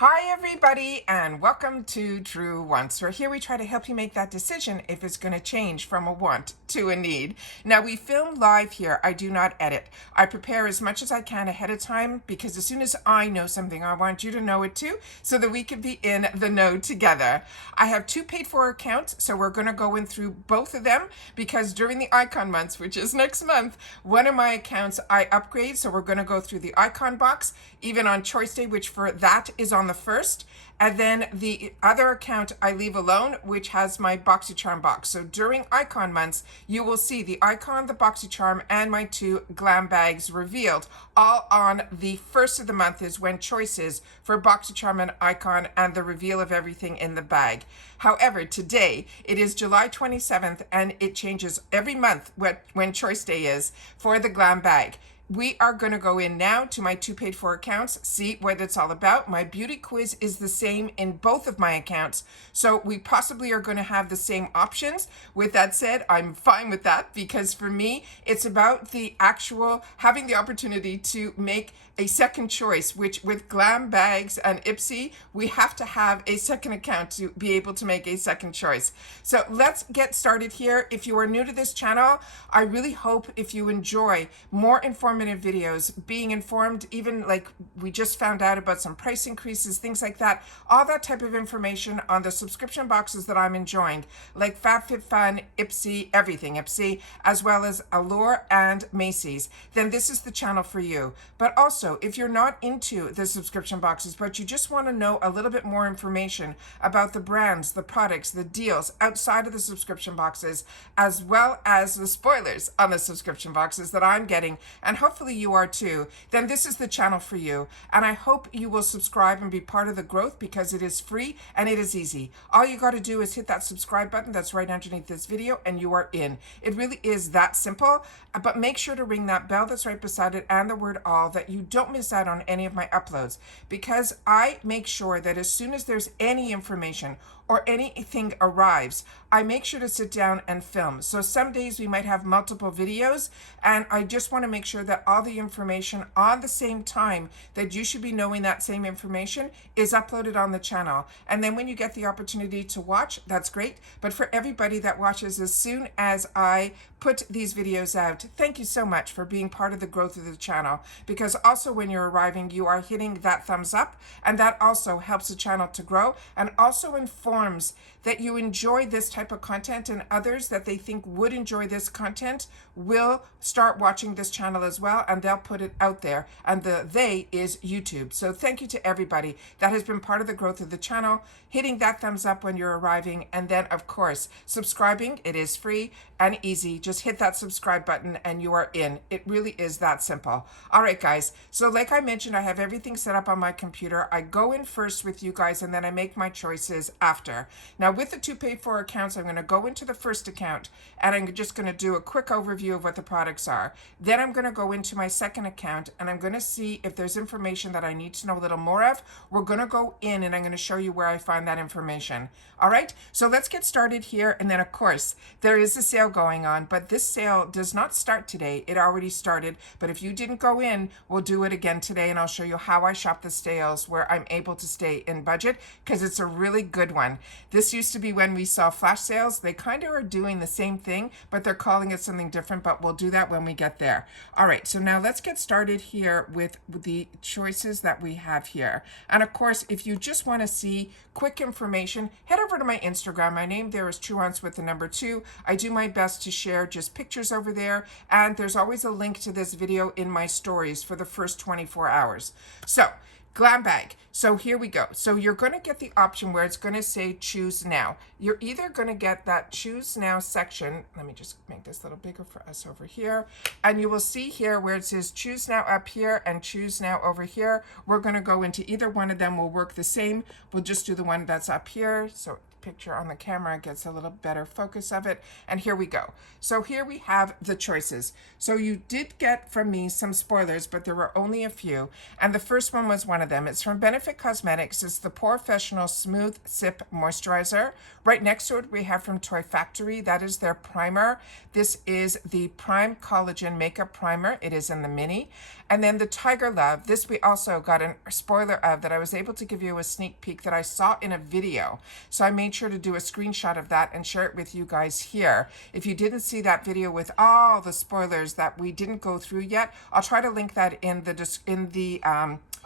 Hi everybody and welcome to Truewants. So here we try to help you make that decision if it's going to change from a want to a need. Now we film live here. I do not edit. I prepare as much as I can ahead of time because as soon as I know something, I want you to know it too so that we can be in the know together. I have two paid for accounts, so we're going to go in through both of them because during the icon months, which is next month, one of my accounts I upgrade. So we're going to go through the icon box even on choice day, which for that is on the first, and then the other account I leave alone, which has my BoxyCharm box. So during icon months, you will see the icon, the BoxyCharm, and my two Glam bags revealed. All on the first of the month is when choices for BoxyCharm and icon and the reveal of everything in the bag. However, today it is July 27th and it changes every month when choice day is for the Glam bag. We are going to go in now to my two paid for accounts, see what it's all about. My beauty quiz is the same in both of my accounts, so we possibly are going to have the same options. With that said, I'm fine with that because for me, it's about the actual having the opportunity to make a second choice, which with Glam bags and IPSY, we have to have a second account to be able to make a second choice. So let's get started here. If you are new to this channel, I really hope if you enjoy more informative videos, being informed, even like we just found out about some price increases, things like that, all that type of information on the subscription boxes that I'm enjoying, like FabFitFun, IPSY, everything IPSY, as well as Allure and Macy's, then this is the channel for you. But also, if you're not into the subscription boxes, but you just want to know a little bit more information about the brands, the products, the deals outside of the subscription boxes, as well as the spoilers on the subscription boxes that I'm getting, and hopefully you are too, then this is the channel for you. And I hope you will subscribe and be part of the growth because it is free and it is easy. All you got to do is hit that subscribe button that's right underneath this video and you are in. It really is that simple, but make sure to ring that bell that's right beside it and the word all, that you don't miss out on any of my uploads, because I make sure that as soon as there's any information or anything arrives, I make sure to sit down and film. So some days we might have multiple videos, and I just want to make sure that all the information on the same time that you should be knowing that same information is uploaded on the channel. And then when you get the opportunity to watch, that's great. But for everybody that watches as soon as I put these videos out, thank you so much for being part of the growth of the channel, because also when you're arriving, you are hitting that thumbs up, and that also helps the channel to grow and also informs that you enjoy this type of content, and others that they think would enjoy this content will start watching this channel as well, and they'll put it out there, and the they is YouTube. So thank you to everybody that has been part of the growth of the channel, hitting that thumbs up when you're arriving, and then of course subscribing. It is free and easy. Just hit that subscribe button and you are in. It really is that simple. All right guys, so like I mentioned, I have everything set up on my computer. I go in first with you guys and then I make my choices after. Now with the two paid for accounts, I'm going to go into the first account and I'm just going to do a quick overview of what the products are. Then I'm going to go into my second account and I'm going to see if there's information that I need to know a little more of. We're going to go in and I'm going to show you where I find that information. All right, so let's get started here. And then of course, there is a sale going on, but this sale does not start today. It already started, but if you didn't go in, we'll do it again today and I'll show you how I shop the sales where I'm able to stay in budget, because it's a really good one. This used to be when we saw flash sales. They kind of are doing the same thing, but they're calling it something different, but we'll do that when we get there. All right, so now let's get started here with the choices that we have here. And of course, if you just want to see quick information, head over to my Instagram. My name there is Truewants with the number 2. I do my best to share just pictures over there, and there's always a link to this video in my stories for the first 24 hours. So GlamBag. So here we go. So you're going to get the option where it's going to say choose now. You're either going to get that choose now section. Let me just make this a little bigger for us over here. And you will see here where it says choose now up here and choose now over here. We're going to go into either one of them. Will work the same. We'll just do the one that's up here. So picture on the camera gets a little better focus of it. And here we go. So here we have the choices. So you did get from me some spoilers, but there were only a few. And the first one was one of them. It's from Benefit Cosmetics. It's the Professional Smooth Sip Moisturizer. Right next to it, we have from Toy Factory. That is their primer. This is the Prime Collagen Makeup Primer. It is in the mini. And then the Tiger Love. This we also got a spoiler of that I was able to give you a sneak peek that I saw in a video. So I made sure to do a screenshot of that and share it with you guys here. If you didn't see that video with all the spoilers that we didn't go through yet, I'll try to link that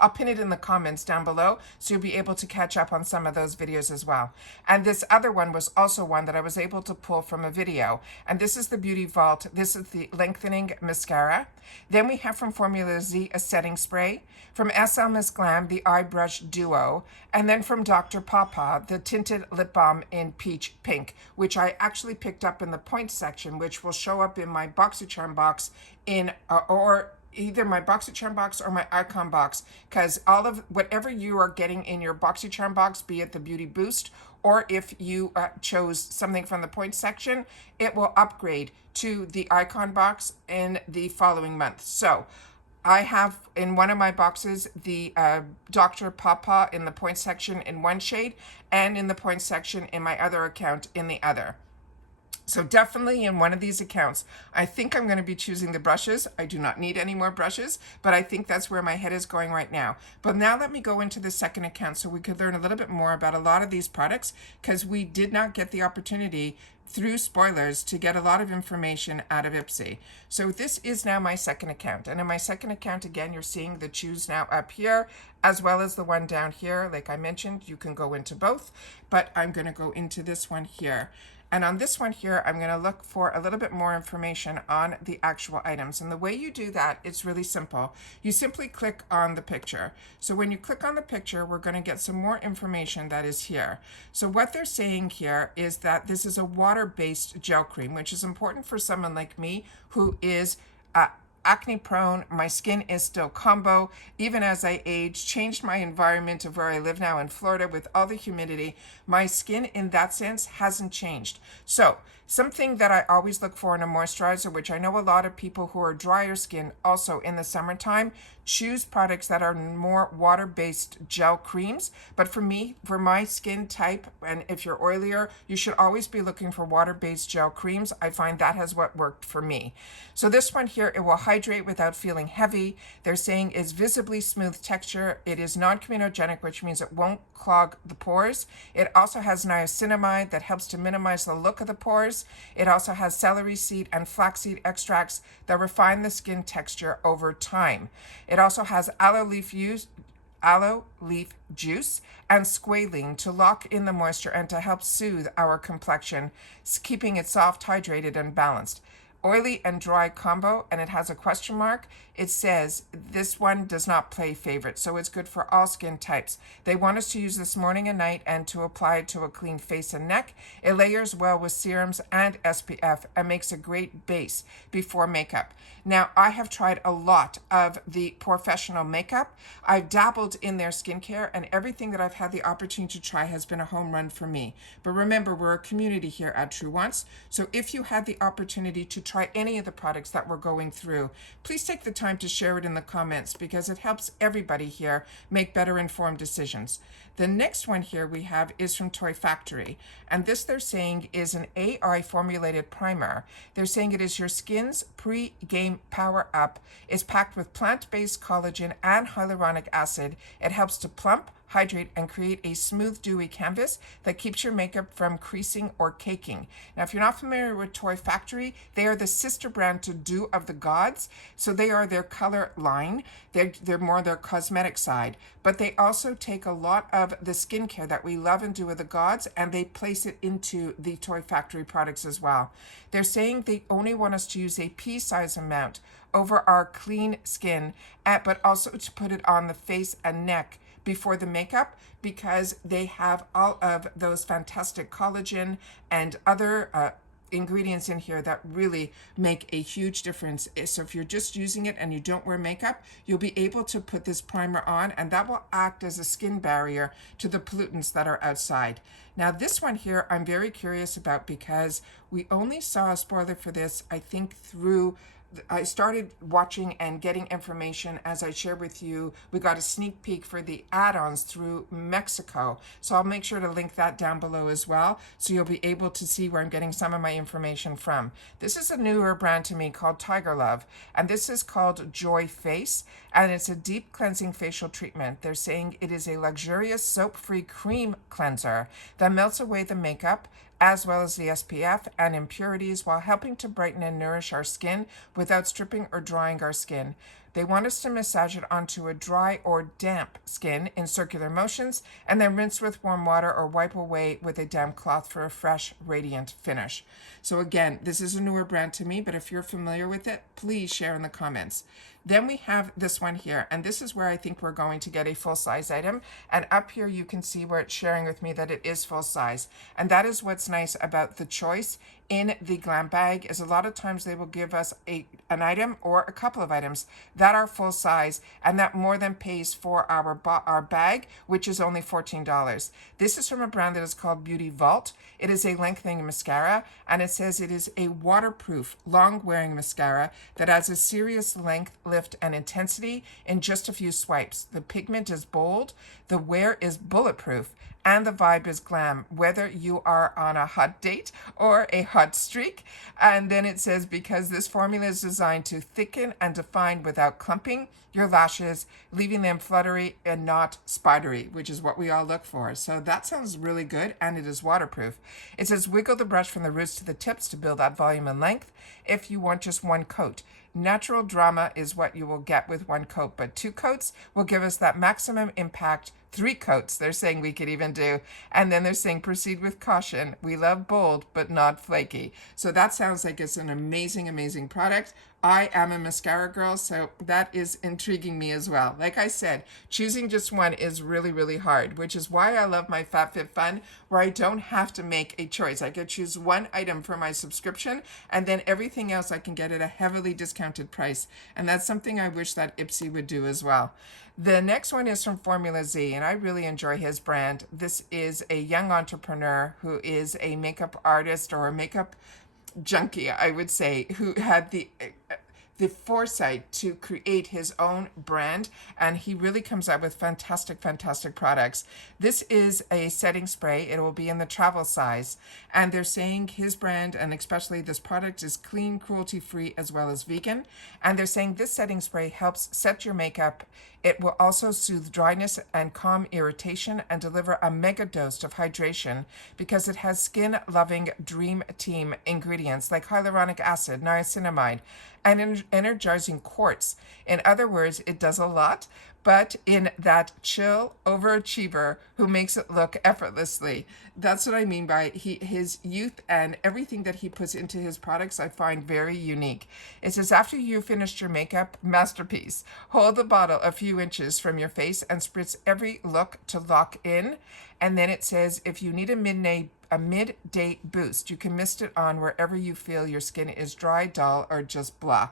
I'll pin it in the comments down below, so you'll be able to catch up on some of those videos as well. And this other one was also one that I was able to pull from a video. And this is the Beauty Vault. This is the Lengthening Mascara. Then we have from Formula Z a setting spray. From SL Miss Glam, the Eye Brush Duo. And then from Dr. Pawpaw, the Tinted Lip Balm in Peach Pink, which I actually picked up in the point section, which will show up in my BoxyCharm box or either my BoxyCharm box or my Icon box, because all of whatever you are getting in your BoxyCharm box, be it the Beauty Boost, or if you chose something from the points section, it will upgrade to the Icon box in the following month. So I have in one of my boxes the Dr. Pawpaw in the points section in one shade, and in the points section in my other account in the other. So definitely in one of these accounts, I think I'm going to be choosing the brushes. I do not need any more brushes, but I think that's where my head is going right now. But now let me go into the second account so we could learn a little bit more about a lot of these products, because we did not get the opportunity through spoilers to get a lot of information out of IPSY. So this is now my second account. And in my second account, again, you're seeing the choose now up here, as well as the one down here. Like I mentioned, you can go into both, but I'm going to go into this one here. And on this one here, I'm going to look for a little bit more information on the actual items. And the way you do that, it's really simple. You simply click on the picture. So when you click on the picture, we're going to get some more information that is here. So what they're saying here is that this is a water-based gel cream, which is important for someone like me who is acne prone. My skin is still combo. Even as I age, changed my environment of where I live now in Florida with all the humidity, my skin in that sense hasn't changed. So something that I always look for in a moisturizer, which I know a lot of people who are drier skin also in the summertime choose products that are more water-based gel creams. But for me, for my skin type, and if you're oilier, you should always be looking for water-based gel creams. I find that has what worked for me. So this one here, it will hydrate without feeling heavy. They're saying is visibly smooth texture. It is non-comedogenic, which means it won't clog the pores. It also has niacinamide that helps to minimize the look of the pores. It also has celery seed and flaxseed extracts that refine the skin texture over time. It also has aloe leaf juice and squalene to lock in the moisture and to help soothe our complexion, keeping it soft, hydrated, and balanced. Oily and dry combo, and it has a question mark. It says this one does not play favorite, so it's good for all skin types. They want us to use this morning and night and to apply it to a clean face and neck. It layers well with serums and SPF and makes a great base before makeup. Now, I have tried a lot of the professional makeup. I've dabbled in their skincare, and everything that I've had the opportunity to try has been a home run for me. But remember, we're a community here at Truewants, so if you had the opportunity to try any of the products that we're going through, please take the time to share it in the comments, because it helps everybody here make better informed decisions. The next one here we have is from Toy Factory, and this they're saying is an AI formulated primer. They're saying it is your skin's pre-game power up. It's packed with plant-based collagen and hyaluronic acid. It helps to plump, hydrate, and create a smooth, dewy canvas that keeps your makeup from creasing or caking. Now, if you're not familiar with Toy Factory, they are the sister brand to Dew of the Gods. So they are their color line. They're more their cosmetic side. But they also take a lot of the skincare that we love and do of the gods, and they place it into the Toy Factory products as well. They're saying they only want us to use a pea-size amount over our clean skin, but also to put it on the face and neck before the makeup, because they have all of those fantastic collagen and other ingredients in here that really make a huge difference. So if you're just using it and you don't wear makeup, you'll be able to put this primer on, and that will act as a skin barrier to the pollutants that are outside. Now this one here I'm very curious about because we only saw a spoiler for this, I think, through I started watching and getting information as I shared with you. We got a sneak peek for the add-ons through Mexico. So I'll make sure to link that down below as well, so you'll be able to see where I'm getting some of my information from. This is a newer brand to me called Tiger Love, and this is called Joy Face, and it's a deep cleansing facial treatment. They're saying it is a luxurious soap-free cream cleanser that melts away the makeup as well as the SPF and impurities while helping to brighten and nourish our skin without stripping or drying our skin. They want us to massage it onto a dry or damp skin in circular motions and then rinse with warm water or wipe away with a damp cloth for a fresh, radiant finish. So again, this is a newer brand to me, but if you're familiar with it, please share in the comments. Then we have this one here, and this is where I think we're going to get a full-size item. And up here you can see where it's sharing with me that it is full size. And that is what's nice about the choice in the GlamBag, is a lot of times they will give us an item or a couple of items that are full size, and that more than pays for our bag, which is only $14. This is from a brand that is called Beauty Vault. It is a lengthening mascara, and it says it is a waterproof, long-wearing mascara that adds a serious length, lift, and intensity in just a few swipes. The pigment is bold, the wear is bulletproof, and the vibe is glam, whether you are on a hot date or a hot streak. And then it says, because this formula is designed to thicken and define without clumping your lashes, leaving them fluttery and not spidery, which is what we all look for. So that sounds really good, and it is waterproof. It says, wiggle the brush from the roots to the tips to build that volume and length if you want just one coat. Natural drama is what you will get with one coat, but 2 coats will give us that maximum impact. 3 coats, they're saying we could even do. And then they're saying proceed with caution. We love bold, but not flaky. So that sounds like it's an amazing, amazing product. I am a mascara girl, so that is intriguing me as well. Like I said, choosing just one is really, really hard, which is why I love my FabFitFun, where I don't have to make a choice. I could choose one item for my subscription, and then everything else I can get at a heavily discounted price. And that's something I wish that IPSY would do as well. The next one is from Formula Z, and I really enjoy his brand. This is a young entrepreneur who is a makeup artist or a makeup junkie, I would say, who had the foresight to create his own brand, and he really comes out with fantastic products. This is a setting spray. It will be in the travel size, and they're saying his brand, and especially this product, is clean, cruelty-free, as well as vegan. And they're saying this setting spray helps set your makeup. It will also soothe dryness and calm irritation and deliver a mega dose of hydration because it has skin-loving dream team ingredients like hyaluronic acid, niacinamide, and energizing quartz. In other words, it does a lot, but in that chill overachiever who makes it look effortlessly. That's what I mean by his youth, and everything that he puts into his products I find very unique. It says, after you've finished your makeup, masterpiece. Hold the bottle a few inches from your face and spritz every look to lock in. And then it says, if you need a midday boost, you can mist it on wherever you feel your skin is dry, dull, or just blah.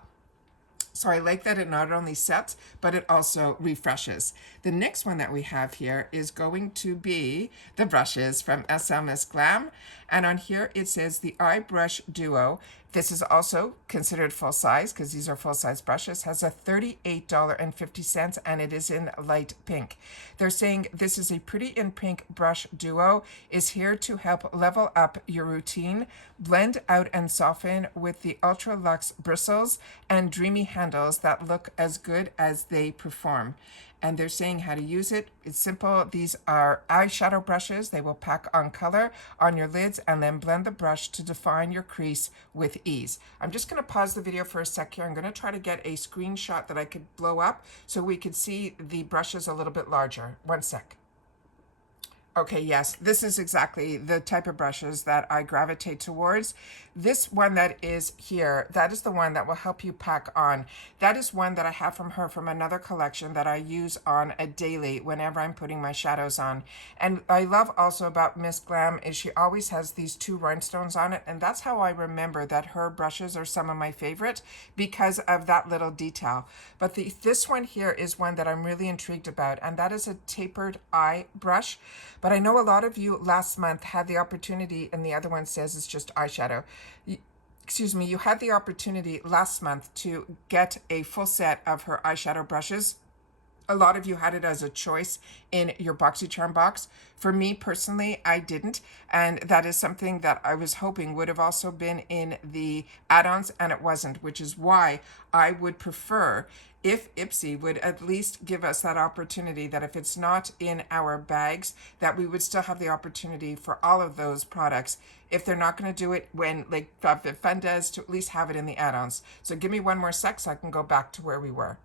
So I like that it not only sets, but it also refreshes. The next one that we have here is going to be the brushes from SL Miss Glam. And on here it says the Eye Brush Duo. This is also considered full size because these are full size brushes. Has a $38.50, and it is in light pink. They're saying this is a pretty in pink brush duo, is here to help level up your routine, blend out and soften with the ultra luxe bristles and dreamy handles that look as good as they perform. And they're saying how to use it. It's simple. These are eyeshadow brushes. They will pack on color on your lids and then blend the brush to define your crease with ease. I'm just going to pause the video for a sec here. I'm going to try to get a screenshot that I could blow up so we could see the brushes a little bit larger. One sec. Okay, yes, this is exactly the type of brushes that I gravitate towards. This one that is here, that is the one that will help you pack on. That is one that I have from her from another collection that I use on a daily whenever I'm putting my shadows on. And I love also about Miss Glam is she always has these two rhinestones on it, and that's how I remember that her brushes are some of my favorite because of that little detail. But this one here is one that I'm really intrigued about, and that is a tapered eye brush. But I know a lot of you last month had the opportunity, and the other one says it's just eyeshadow. Excuse me, you had the opportunity last month to get a full set of her eyeshadow brushes. A lot of you had it as a choice in your BoxyCharm box. For me personally, I didn't. And that is something that I was hoping would have also been in the add-ons, and it wasn't, which is why I would prefer if IPSY would at least give us that opportunity that if it's not in our bags, that we would still have the opportunity for all of those products. If they're not going to do it when, like Fun does, to at least have it in the add-ons. So give me one more sec so I can go back to where we were.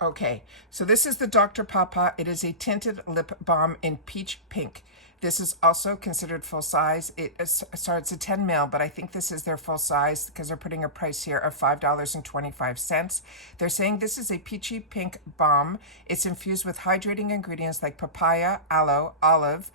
Okay, so this is the Dr. Papa. It is a tinted lip balm in peach pink. This is also considered full size. Sorry, it's a 10 ml, but I think this is their full size because they're putting a price here of $5.25. They're saying this is a peachy pink balm. It's infused with hydrating ingredients like papaya, aloe, olive,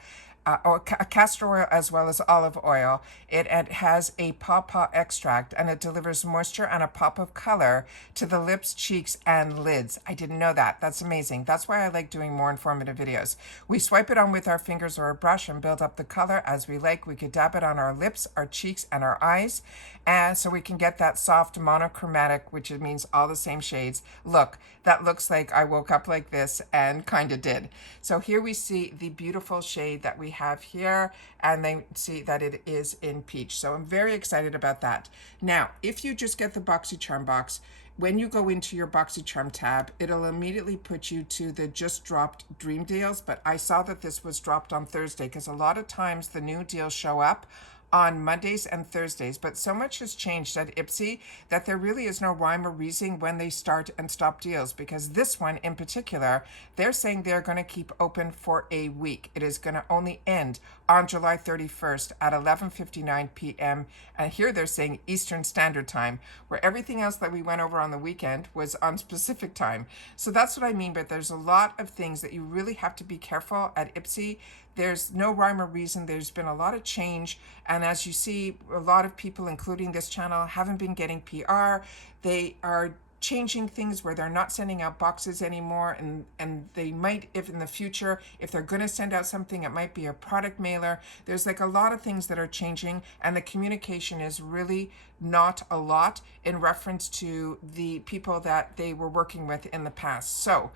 or castor oil as well as olive oil. It has a pawpaw extract, and it delivers moisture and a pop of color to the lips, cheeks, and lids. I didn't know that. That's amazing. That's why I like doing more informative videos. We swipe it on with our fingers or a brush and build up the color as we like. We could dab it on our lips, our cheeks, and our eyes, and so we can get that soft monochromatic, which means all the same shades, look. That looks like I woke up like this and kind of did. So here we see the beautiful shade that we have here, and then see that it is in peach. So I'm very excited about that. Now, if you just get the BoxyCharm box, when you go into your BoxyCharm tab, it'll immediately put you to the just dropped dream deals. But I saw that this was dropped on Thursday because a lot of times the new deals show up on Mondays and Thursdays, but so much has changed at IPSY that there really is no rhyme or reason when they start and stop deals, because this one in particular, they're saying they're going to keep open for a week. It is going to only end on July 31st at 11:59 p.m. And here they're saying Eastern Standard Time, where everything else that we went over on the weekend was on Pacific time. So that's what I mean, but there's a lot of things that you really have to be careful at IPSY. There's no rhyme or reason. There's been a lot of change. And as you see, a lot of people, including this channel, haven't been getting PR. They are changing things where they're not sending out boxes anymore, and they might, if in the future, if they're going to send out something, it might be a product mailer. There's like a lot of things that are changing, and the communication is really not a lot in reference to the people that they were working with in the past. So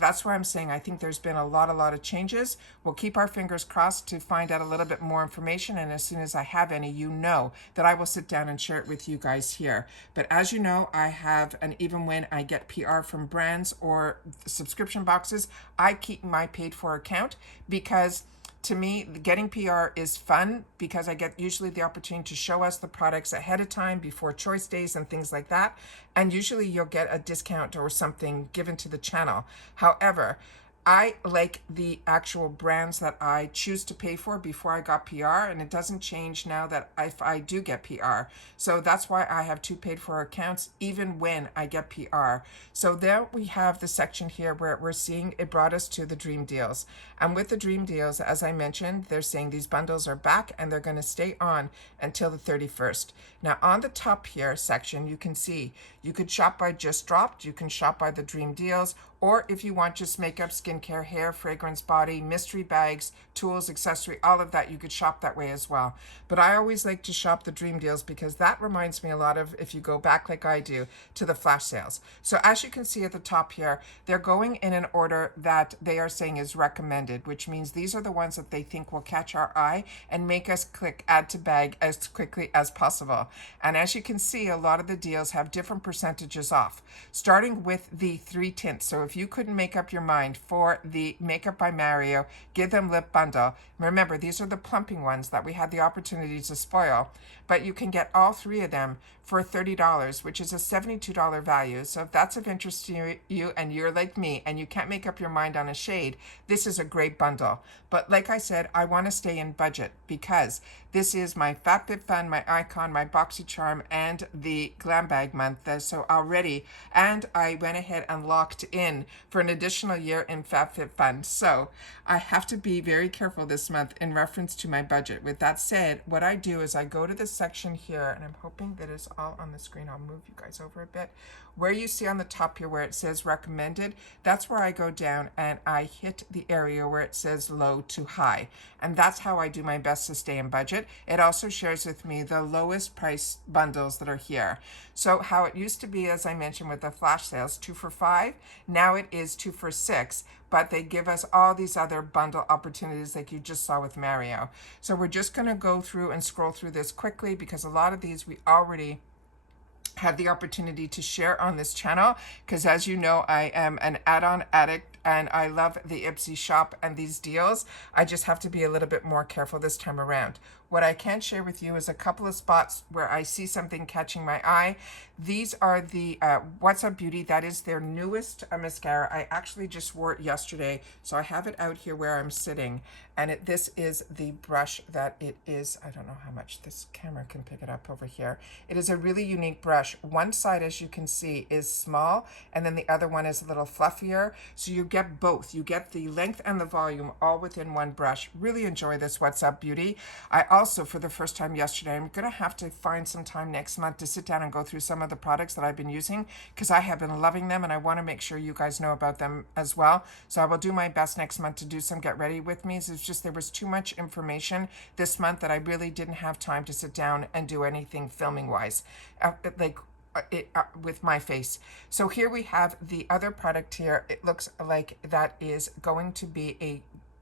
that's why I'm saying I think there's been a lot of changes. We'll keep our fingers crossed to find out a little bit more information, and as soon as I have any, you know that I will sit down and share it with you guys here. But as you know, I have, and even when I get PR from brands or subscription boxes, I keep my paid for account, because to me, getting PR is fun because I get usually the opportunity to show us the products ahead of time before choice days and things like that. And usually you'll get a discount or something given to the channel. However, I like the actual brands that I choose to pay for before I got PR, and it doesn't change now that if I do get PR. So that's why I have two paid for accounts even when I get PR. So there we have the section here where we're seeing it brought us to the dream deals. And with the dream deals, as I mentioned, they're saying these bundles are back and they're going to stay on until the 31st. Now on the top here section, you can see you could shop by just dropped, you can shop by the dream deals, or if you want just makeup, skincare, hair, fragrance, body, mystery bags, tools, accessory, all of that, you could shop that way as well. But I always like to shop the dream deals because that reminds me a lot of, if you go back like I do, to the flash sales. So as you can see at the top here, they're going in an order that they are saying is recommended, which means these are the ones that they think will catch our eye and make us click add to bag as quickly as possible. And as you can see, a lot of the deals have different percentages off, starting with the 3 tints. So if if you couldn't make up your mind for the Makeup by Mario Give Them Lip bundle, remember, these are the plumping ones that we had the opportunity to spoil, but you can get all three of them for $30, which is a $72 value. So if that's of interest to you and you're like me and you can't make up your mind on a shade, this is a great bundle. But like I said, I want to stay in budget because this is my FabFitFun, my Icon, my BoxyCharm, and the GlamBag month. So already, and I went ahead and locked in for an additional year in FabFitFun. So I have to be very careful this month in reference to my budget. With that said, what I do is I go to this section here, and I'm hoping that it's all on the screen. I'll move you guys over a bit. Where you see on the top here where it says recommended, that's where I go down and I hit the area where it says low to high. And that's how I do my best to stay in budget. It also shares with me the lowest price bundles that are here. So how it used to be, as I mentioned with the flash sales, 2 for $5, now it is 2 for $6, but they give us all these other bundle opportunities like you just saw with Mario. So we're just going to go through and scroll through this quickly because a lot of these we already had the opportunity to share on this channel, because as you know, I am an add-on addict and I love the IPSY shop and these deals. I just have to be a little bit more careful this time around. What I can share with you is a couple of spots where I see something catching my eye. These are the What's Up Beauty. That is their newest mascara. I actually just wore it yesterday, so I have it out here where I'm sitting. And this is the brush that it is. I don't know how much this camera can pick it up over here. It is a really unique brush. One side, as you can see, is small, and then the other one is a little fluffier. So you get both. You get the length and the volume all within one brush. Really enjoy this What's Up Beauty. I also, for the first time yesterday, I'm going to have to find some time next month to sit down and go through some of the products that I've been using, because I have been loving them and I want to make sure you guys know about them as well. So I will do my best next month to do some get ready with me. It's just there was too much information this month that I really didn't have time to sit down and do anything filming wise, with my face. So here we have the other product here. It looks like that is going to be a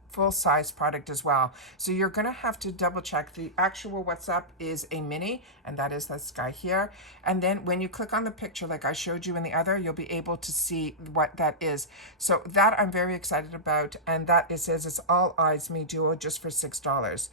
full-size product as well. So you're going to have to double check. The actual What's Up is a mini, and that is this guy here. And then when you click on the picture like I showed you in the other, you'll be able to see what that is. So that I'm very excited about, and that it says it's All Eyes Me Duo just for $6.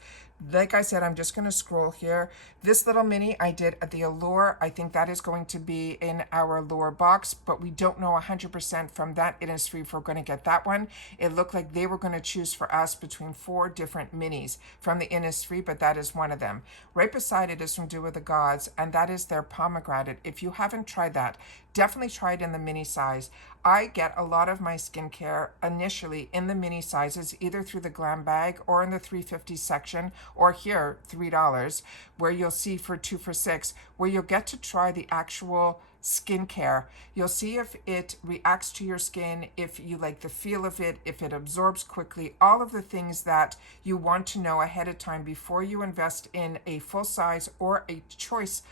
Like I said, I'm just going to scroll here. This little mini I did at the Allure. I think that is going to be in our Allure box, but we don't know 100% from that Innisfree if we're going to get that one. It looked like they were going to choose for us between 4 different minis from the Innisfree, but that is one of them. Right beside it is from Do With The Gods, and that is their pomegranate. If you haven't tried that, definitely try it in the mini size. I get a lot of my skincare initially in the mini sizes, either through the GlamBag or in the 350 section, or here, $3, where you'll see for 2 for $6, where you'll get to try the actual skincare. You'll see if it reacts to your skin, if you like the feel of it, if it absorbs quickly, all of the things that you want to know ahead of time before you invest in a full size or a choice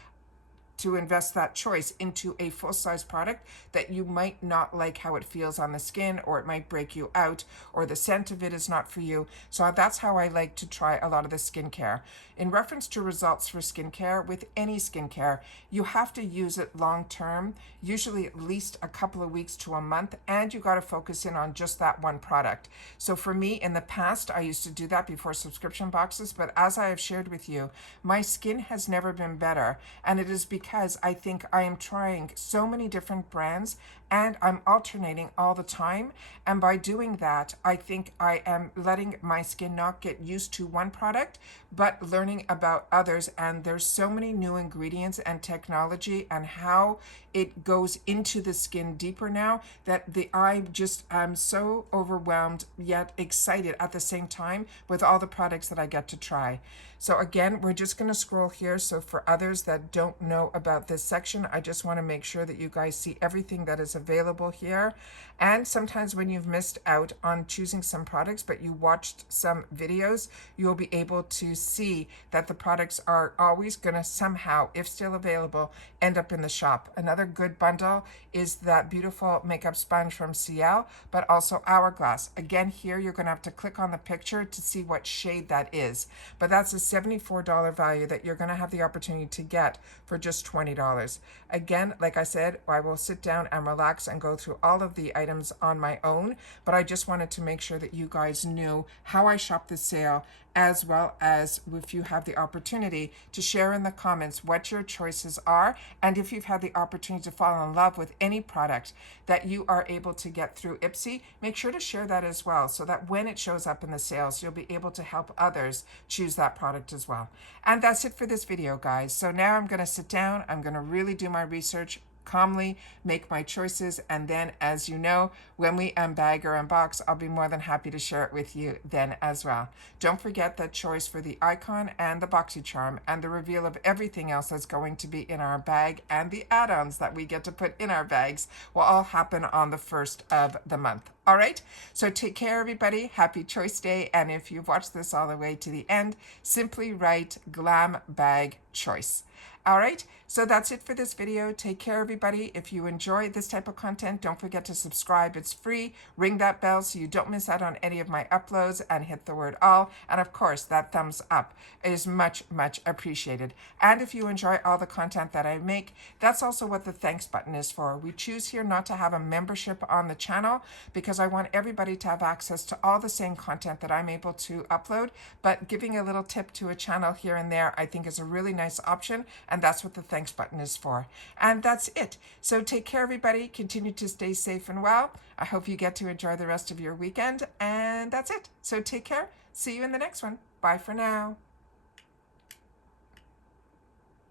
to invest that choice into a full-size product that you might not like how it feels on the skin, or it might break you out, or the scent of it is not for you. So that's how I like to try a lot of the skincare. In reference to results for skincare, with any skincare, you have to use it long-term, usually at least a couple of weeks to a month, and you got to focus in on just that one product. So for me, in the past, I used to do that before subscription boxes, but as I have shared with you, my skin has never been better, and it is because I think I am trying so many different brands and I'm alternating all the time. And by doing that, I think I am letting my skin not get used to one product, but learning about others. And there's so many new ingredients and technology and how it goes into the skin deeper now that I just am so overwhelmed yet excited at the same time with all the products that I get to try. So again, we're just going to scroll here. So for others that don't know about this section, I just want to make sure that you guys see everything that is available here. And sometimes when you've missed out on choosing some products, but you watched some videos, you'll be able to see that the products are always going to somehow, if still available, end up in the shop. Another good bundle is that beautiful makeup sponge from CL, but also Hourglass. Again, here you're going to have to click on the picture to see what shade that is. But that's a $74 value that you're going to have the opportunity to get for just $20. Again, like I said, I will sit down and relax and go through all of the items on my own, but I just wanted to make sure that you guys knew how I shop the sale, as well as if you have the opportunity to share in the comments what your choices are, and if you've had the opportunity to fall in love with any product that you are able to get through IPSY, make sure to share that as well, so that when it shows up in the sales, you'll be able to help others choose that product as well. And that's it for this video, guys. So now I'm going to sit down, I'm going to really do my research, calmly make my choices, and then, as you know, when we unbag or unbox, I'll be more than happy to share it with you then as well. Don't forget that choice for the icon and the BoxyCharm and the reveal of everything else that's going to be in our bag, and the add-ons that we get to put in our bags, will all happen on the 1st of the month. All right, so take care, everybody. Happy Choice Day. And if you've watched this all the way to the end, simply write GlamBag Choice. All right, so that's it for this video. Take care, everybody. If you enjoy this type of content, don't forget to subscribe. It's free. Ring that bell so you don't miss out on any of my uploads, and hit the word all. And of course, that thumbs up is much, much appreciated. And if you enjoy all the content that I make, that's also what the thanks button is for. We choose here not to have a membership on the channel because I want everybody to have access to all the same content that I'm able to upload, but giving a little tip to a channel here and there, I think, is a really nice option, and that's what the thanks button is for. And that's it. So take care, everybody. Continue to stay safe and well. I hope you get to enjoy the rest of your weekend, and that's it. So take care. See you in the next one. Bye for now.